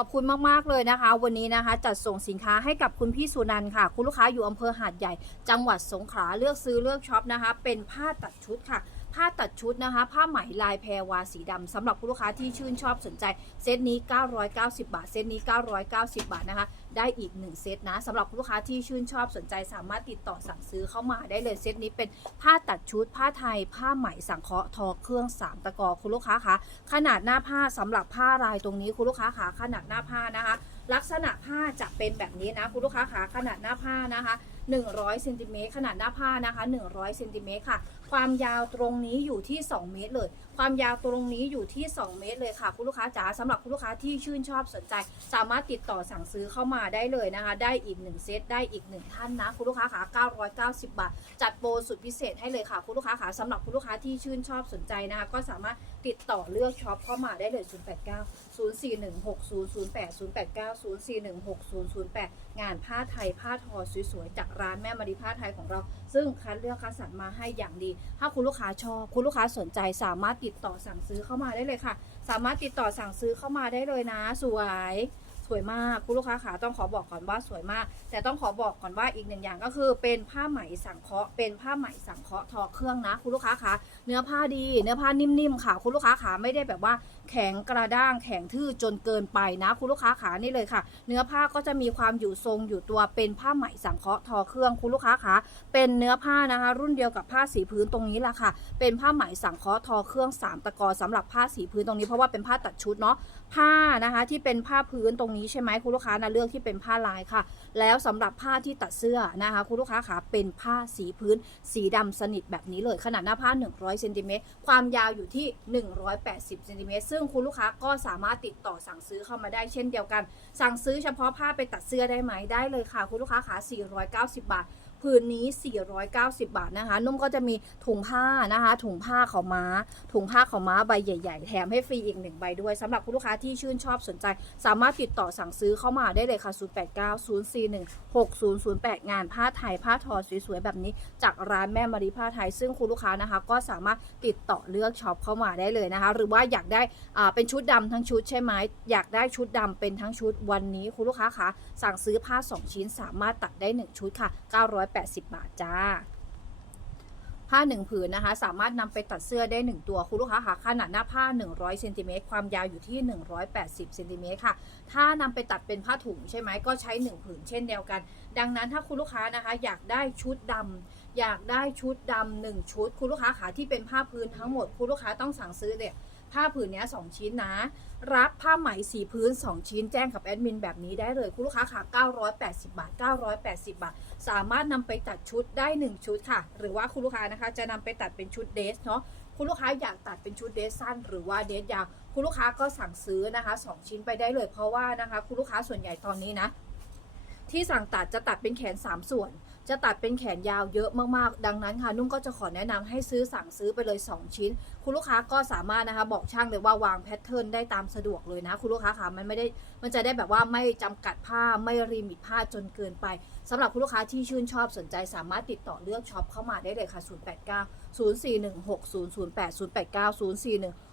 ขอบคุณมากๆเลยนะคะ วันนี้นะคะ จัดส่งสินค้าให้กับคุณพี่สุนันท์ค่ะ คุณลูกค้าอยู่อำเภอหาดใหญ่ จังหวัดสงขลาเลือกซื้อเลือกช็อปนะคะ เป็นผ้าตัดชุดค่ะ ผ้าตัดชุดนะคะ ผ้าไหมลายแพรวาสีดำสำหรับคุณลูกค้าที่ชื่นชอบสนใจ เซตนี้ 990 บาท เซตนี้ 990 บาทนะคะ ได้อีก 1 เซตนะสำหรับคุณลูกค้าที่ชื่นชอบสนใจ สามารถติดต่อสั่งซื้อเข้ามาได้เลย เซตนี้เป็นผ้าตัดชุด ผ้าไทย ผ้าไหมสังเคราะห์ทอเครื่องสามตะกอคุณลูกค้าคะ ขนาดหน้าผ้าสำหรับผ้าลายตรงนี้คุณลูกค้าคะขนาดหน้าผ้านะคะ ลักษณะผ้าจะเป็นแบบนี้นะคุณลูกค้าคะขนาดหน้าผ้านะคะ 100เซนติเมตรขนาดหน้าผ้านะคะ 100เซนติเมตรค่ะ ความยาวตรงนี้อยู่ที่ 2 เมตรเลย ความยาวตรงนี้อยู่ที่ 2 เมตรเลยค่ะคุณลูกค้าจ๋าสำหรับคุณลูกค้าที่ชื่นชอบสนใจ สามารถติดต่อสั่งซื้อเข้ามาได้เลยนะคะ ได้อีก 1 เซตได้อีก 1 ท่านนะคุณลูกค้าขา990 บาท จัดโปรสุดพิเศษให้เลยค่ะคุณลูกค้าขาสำหรับคุณลูกค้าที่ชื่นชอบสนใจนะคะก็สามารถ ติดต่อเลือกช็อปเข้ามาได้เลย 089 04160 08089 0416008 งานผ้าไทยผ้าทอสวยๆ จากร้านแม่มารีผ้าไทยของเรา ซึ่งคัดเลือกคัดสรรมาให้อย่างดี ถ้าคุณลูกค้าชอบ คุณลูกค้าสนใจสามารถติดต่อสั่งซื้อเข้ามาได้เลยค่ะ สามารถติดต่อสั่งซื้อเข้ามาได้เลยนะ สวย สวยมากคุณลูกค้าขาต้องขอบอกก่อนว่าสวยมาก แต่ต้องขอบอกก่อนว่าอีกหนึ่งอย่างก็คือเป็นผ้าไหมสังเคราะห์เป็นผ้าไหมสังเคราะห์ทอเครื่องนะคุณลูกค้าขาเนื้อผ้าดี เนื้อผ้านิ่มๆค่ะ คุณลูกค้าขาไม่ได้แบบว่าแข็งกระด้างแข็งทื่อจนเกินไปนะ คุณลูกค้าขานี่เลยค่ะ เนื้อผ้าก็จะมีความอยู่ทรงอยู่ตัวเป็นผ้าไหมสังเคราะห์ทอเครื่องคุณลูกค้าขาเป็นเนื้อผ้านะคะ รุ่นเดียวกับผ้าสีพื้นตรงนี้แหละค่ะ เป็นผ้าไหมสังเคราะห์ทอเครื่องสามตะกอสำหรับผ้าสีพื้นตรงนี้เพราะว่าเป็นผ้าตัดชุดเนาะผ้านะคะที่เป็นผ้าพื้นตรงนี้ใช่ไหมคุณลูกค้านะเลือกที่เป็นผ้าลายค่ะ แล้วสำหรับผ้าที่ตัดเสื้อนะคะคุณลูกค้าขาเป็นผ้าสีพื้น สีดำสนิทแบบนี้เลย ขนาดหน้าผ้า 100เซนติเมตรความยาวอยู่ที่ 180เซนติเมตรซึ่งคุณลูกค้าก็สามารถติดต่อสั่งซื้อเข้ามาได้เช่นเดียวกัน สั่งซื้อเฉพาะผ้าไปตัดเสื้อได้ไหมได้เลยค่ะ คุณลูกค้าขา490 บาท ผืนนี้ 490 บาทนะคะ นุ่มก็จะมีถุงผ้านะคะ ถุงผ้าขาวม้า ถุงผ้าขาวม้าใบใหญ่ ๆ แถมให้ฟรีอีกหนึ่งใบด้วยสำหรับคุณลูกค้าที่ชื่นชอบสนใจ สามารถติดต่อสั่งซื้อเข้ามาได้เลยค่ะ 0890416008 งานผ้าไทยผ้าทอสวยๆ แบบนี้ จากร้านแม่มารีผ้าไทย ซึ่งคุณลูกค้านะคะ ก็สามารถติดต่อเลือกช็อปเข้ามาได้เลยนะคะ หรือว่าอยากได้เป็นชุดดำทั้งชุดใช่ไหมอยากได้ชุดดำเป็นทั้งชุดวันนี้คุณลูกค้าคะสั่งซื้อผ้า 2 ชิ้นสามารถตัดได้ 1 ชุดค่ะ900 980 บาทจ้า ผ้าหนึ่งผืนนะคะ สามารถนำไปตัดเสื้อได้1ตัวคุณลูกค้าค่ะขนาดหน้าผ้า 100เซนติเมตรความยาวอยู่ที่ 180เซนติเมตรค่ะ ถ้านำไปตัดเป็นผ้าถุงใช่ไหมก็ใช้1ผืนเช่นเดียวกัน ดังนั้นถ้าคุณลูกค้านะคะอยากได้ชุดดำอยากได้ชุดดำหนึ่งชุด คุณลูกค้าขาที่เป็นผ้าพื้นทั้งหมด คุณลูกค้าต้องสั่งซื้อเนี่ย ผ้าผืนนี้สองชิ้นนะ รับผ้าไหมสีพื้น 2 ชิ้นแจ้งกับแอดมินแบบนี้ได้เลย คุณลูกค้าค่ะ980 บาท 980 บาท สามารถนำไปตัดชุดได้ 1 ชุดค่ะ หรือว่าคุณลูกค้านะคะจะนำไปตัดเป็นชุดเดรสเนาะคุณลูกค้าอยากตัดเป็นชุดเดรสสั้นหรือว่าเดรสยาวคุณลูกค้าก็สั่งซื้อนะคะ 2 ชิ้นไปได้เลย เพราะว่านะคะคุณลูกค้าส่วนใหญ่ตอนนี้นะ ที่สั่งตัดจะตัดเป็นแขน 3 ส่วน จะตัดเป็นแขนยาวเยอะมากๆ ดังนั้นค่ะนุ่มก็จะขอแนะนำให้ซื้อสั่งซื้อไปเลย 2 ชิ้น คุณลูกค้าก็สามารถนะคะบอกช่างเลยว่าวางแพทเทิร์นได้ตามสะดวกเลยนะ คุณลูกค้าค่ะมันไม่ได้มันจะได้แบบว่าไม่จำกัดผ้าไม่รีมิตผ้าจนเกินไปสำหรับคุณลูกค้าที่ชื่นชอบสนใจสามารถติดต่อเลือกช็อปเข้ามาได้เลยค่ะ 089 0416008089 041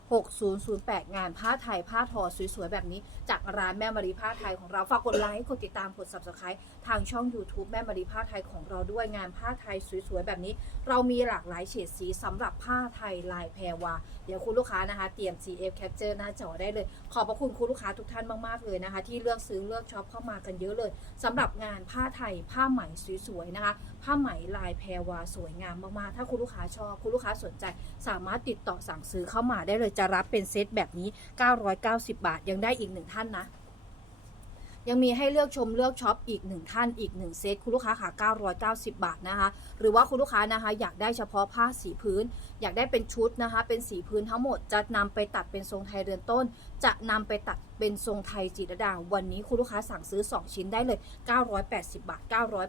6008 งานผ้าไทยผ้าทอสวยๆ แบบนี้ จากร้านแม่มารีผ้าไทยของเรา ฝากกดไลค์ กดติดตาม กด subscribe ทางช่อง YouTube แม่มารีผ้าไทยของเราด้วยงานผ้าไทยสวยๆ แบบนี้ เรามีหลากหลายเฉดสีสำหรับผ้าไทยลายแพรวา เดี๋ยวคุณลูกค้านะคะ เตรียม CF Capture หน้าจอได้เลย ขอบพระคุณคุณลูกค้าทุกท่านมากๆเลยนะคะ ที่เลือกซื้อเลือกช็อปเข้ามากันเยอะเลยสำหรับงานผ้าไทยผ้าไหมสวยๆนะคะ ผ้าไหมลายแพรวาสวยงามมากๆ ถ้าคุณลูกค้าชอบคุณลูกค้าสนใจ สามารถติดต่อสั่งซื้อเข้ามาได้เลยจะรับเป็นเซตแบบนี้ 990 บาท ยังได้อีกหนึ่งท่านนะ ยังมีให้เลือกชมเลือกช็อปอีกหนึ่งท่านอีกหนึ่งเซตคุณลูกค้าค่ะ990 บาทนะคะ หรือว่าคุณลูกค้านะคะ อยากได้เฉพาะผ้าสีพื้น อยากได้เป็นชุดนะคะ เป็นสีพื้นทั้งหมดจะนำไปตัดเป็นทรงไทยเรือนต้น จะนำไปตัดเป็นทรงไทยจิตรดา วันนี้คุณลูกค้าสั่งซื้อ 2 ชิ้นได้เลย 980 บาท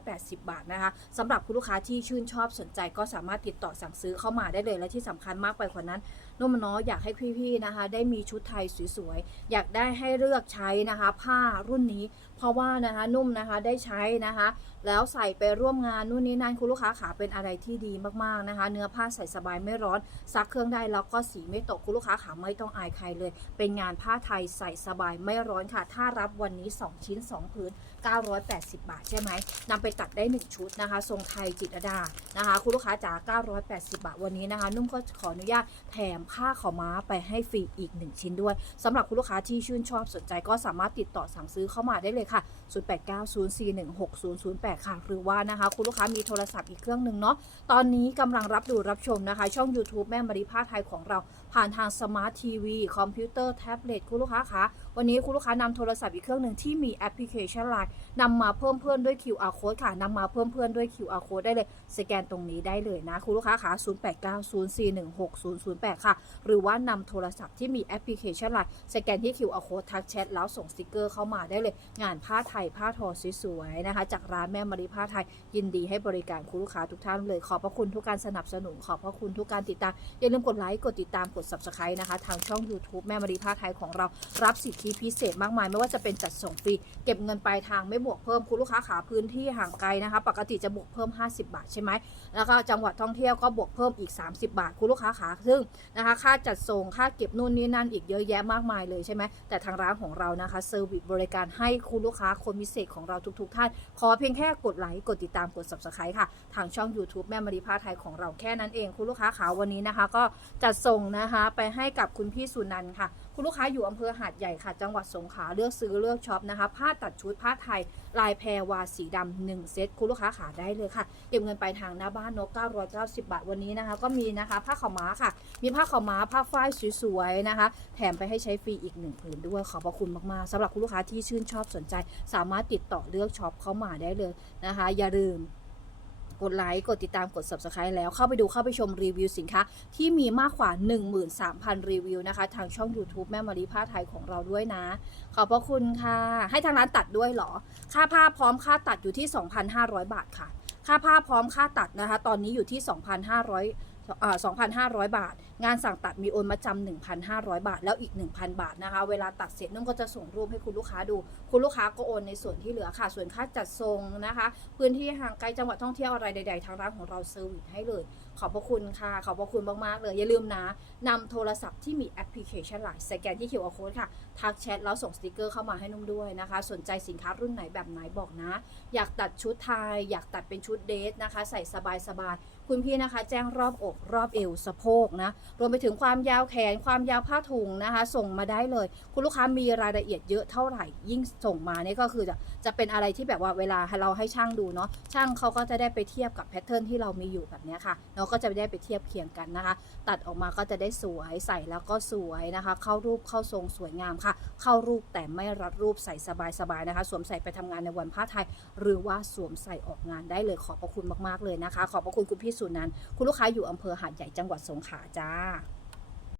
980 บาทนะคะสำหรับคุณลูกค้าที่ชื่นชอบสนใจก็สามารถติดต่อสั่งซื้อเข้ามาได้เลย และที่สำคัญมากไปกว่านั้นนุ่มเนาะอยากให้พี่ๆนะคะ ได้มีชุดไทยสวยๆ อยากได้ให้เลือกใช้นะคะ ผ้ารุ่นนี้ เพราะว่านะคะนุ่มนะคะได้ใช้นะคะ แล้วใส่ไปร่วมงานนู่นนี่นั่นคุณลูกค้าขาเป็นอะไรที่ดีมากๆนะคะ เนื้อผ้าใส่สบายไม่ร้อน ซักเครื่องได้แล้วก็สีไม่ตกคุณลูกค้าขาไม่ต้องอายใครเลย เป็นงานผ้าไทยใส่สบายไม่ร้อนค่ะ ถ้ารับวันนี้ 2 ชิ้น 2 พื้น 980 บาทใช่ไหมนำไปตัดได้ 1 ชุดนะคะ ทรงไทยจิตรดานะคะ คุณลูกค้าจ๋า980 บาทวันนี้นะคะ นุ่มก็ขออนุญาตแถมผ้าขาวม้าไปให้ฟรีอีก 1 ชิ้นด้วยสำหรับคุณลูกค้าที่ชื่นชอบสนใจก็สามารถติดต่อสั่งซื้อเข้ามาได้เลยค่ะ 0890416008 ค่ะ หรือว่านะคะ คุณลูกค้ามีโทรศัพท์อีกเครื่องหนึ่งเนาะตอนนี้กำลังรับดูรับชมนะคะ ช่อง YouTube แม่มาริผ้าไทยของเราผ่านทางสมาร์ททีวีคอมพิวเตอร์แท็บเล็ตคุณลูกค้าคะวันนี้คุณลูกค้านำโทรศัพท์อีกเครื่องหนึ่งที่มีแอปพลิเคชัน Line นนำมาเพิ่มเพื่อนด้วย QR code ค่ะนำมาเพิ่มเพื่อนด้วย QR code ได้เลย สแกนตรงนี้ได้เลยนะ คุณลูกค้าค่ะ0890416008 ค่ะ หรือว่านำโทรศัพท์ที่มีแอปพลิเคชัน Line สแกนที่ QR code ทักแชทแล้วส่งสติกเกอร์เข้ามาได้เลย งานผ้าไทยผ้าทอสวยๆนะคะ จากร้านแม่มาริผ้าไทยยินดีให้บริการคุณลูกค้าทุกท่านเลย ขอบพระคุณทุกการสนับสนุนขอบพระคุณทุกการติดตามอย่าลืมกดไลค์กดติดตามกด subscribe นะคะ ทางช่อง YouTube แม่มารีผ้าไทยของเรารับสิทธิพิเศษมากมาย ไม่ว่าจะเป็นจัดส่งฟรีเก็บเงินปลายทางไม่บวกเพิ่มคุณลูกค้าขาพื้นที่ห่างไกลนะคะ ปกติจะบวกเพิ่ม 50 บาทใช่ไหมแล้วก็จังหวัดท่องเที่ยวก็บวกเพิ่มอีก 30 บาทคุณลูกค้าขาซึ่งนะคะ ค่าจัดส่งค่าเก็บนู่นนี่นั่นอีกเยอะแยะมากมายเลยใช่ไหมแต่ทางร้านของเรานะคะเซอร์วิสบริการให้คุณลูกค้าคนพิเศษของเราทุก ๆ ท่าน ขอเพียงแค่กดไลค์กดติดตามกด subscribe ค่ะ ทางช่อง YouTube แม่มารีผ้าไทยของเราแค่นั้นเองคุณลูกค้าขาวันนี้นะคะ ก็จัดส่งนะคะไปให้กับคุณพี่สุนันท์ค่ะ คุณลูกค้าอยู่อำเภอหาดใหญ่ค่ะ จังหวัดสงขลาเลือกซื้อเลือกช็อปนะคะผ้าตัดชุดผ้าไทย ลายแพรวาสีดำหนึ่งเซตคุณลูกค้าขาได้เลยค่ะ เก็บเงินไปทางหน้าบ้านนก990 บาทวันนี้นะคะ ก็มีนะคะ ผ้าขาวม้าค่ะ มีผ้าขาวม้าผ้าฝ้ายสวยๆนะคะ แถมไปให้ใช้ฟรีอีกหนึ่งผืนด้วยขอบพระคุณมากๆสำหรับคุณลูกค้าที่ชื่นชอบสนใจ สามารถติดต่อเลือกช็อปเข้ามาได้เลยนะคะ อย่าลืม กดไลค์ กดติดตามกด subscribe แล้วเข้าไปดูเข้าไปชมรีวิวสินค้า ที่มีมากกว่า 13,000 รีวิวนะคะ ทางช่อง YouTube แม่มารีผ้าไทยของเราด้วยนะ ขอบพระคุณค่ะ ให้ทางร้านตัดด้วยเหรอ ค่าผ้าพร้อมค่าตัดอยู่ที่ 2,500 บาทค่ะ ค่าผ้าพร้อมค่าตัดนะคะ ตอนนี้อยู่ที่ 2,500อ่า 2,500 บาท งานสั่งตัดมีโอนมาจำ1,500 บาท แล้วอีก 1,000 บาทนะคะ เวลาตัดเสร็จนุ่มก็จะส่งรูปให้คุณลูกค้าดู คุณลูกค้าก็โอนในส่วนที่เหลือค่ะ ส่วนค่าจัดส่งนะคะ พื้นที่ห่างไกลจังหวัดท่องเที่ยวอะไรใด ๆ ทางร้านของเราเซอร์วิสให้เลย ขอบพระคุณค่ะ ขอบพระคุณมากๆเลย อย่าลืมนะนำโทรศัพท์ที่มีแอปพลิเคชันไลน์สแกนที่ QR code ค่ะทักแชทแล้วส่งสติกเกอร์เข้ามาให้นุ่มด้วยนะคะ สนใจสินค้ารุ่นไหนแบบไหนบอกนะ อยากตัดชุดไทย อยากตัดเป็นชุดเดทนะคะ ใส่สบายๆ คุณพี่นะคะ แจ้งรอบอกรอบเอวสะโพกนะ รวมไปถึงความยาวแขน ความยาวผ้าถุงนะคะ ส่งมาได้เลย คุณลูกค้ามีรายละเอียดเยอะเท่าไหร่ ยิ่งส่งมาเนี่ยก็คือจะจะเป็นอะไรที่แบบว่าเวลาเราให้ช่างดูเนาะช่างเขาก็จะได้ไปเทียบกับแพทเทิร์นที่เรามีอยู่แบบนี้ค่ะเราก็จะได้ไปเทียบเคียงกันนะคะ ตัดออกมาก็จะได้สวยใส่แล้วก็สวยนะคะ เข้ารูปเข้าทรงสวยงามค่ะ เข้ารูปแต่ไม่รัดรูปใส่สบายๆนะคะ สวมใส่ไปทำงานในวันผ้าไทย หรือว่าสวมใส่ออกงานได้เลยขอบพระคุณมากๆเลยนะคะ ขอบพระคุณคุณพี่สุนันท์คุณลูกค้าอยู่อำเภอหาดใหญ่จังหวัดสงขลาจ้า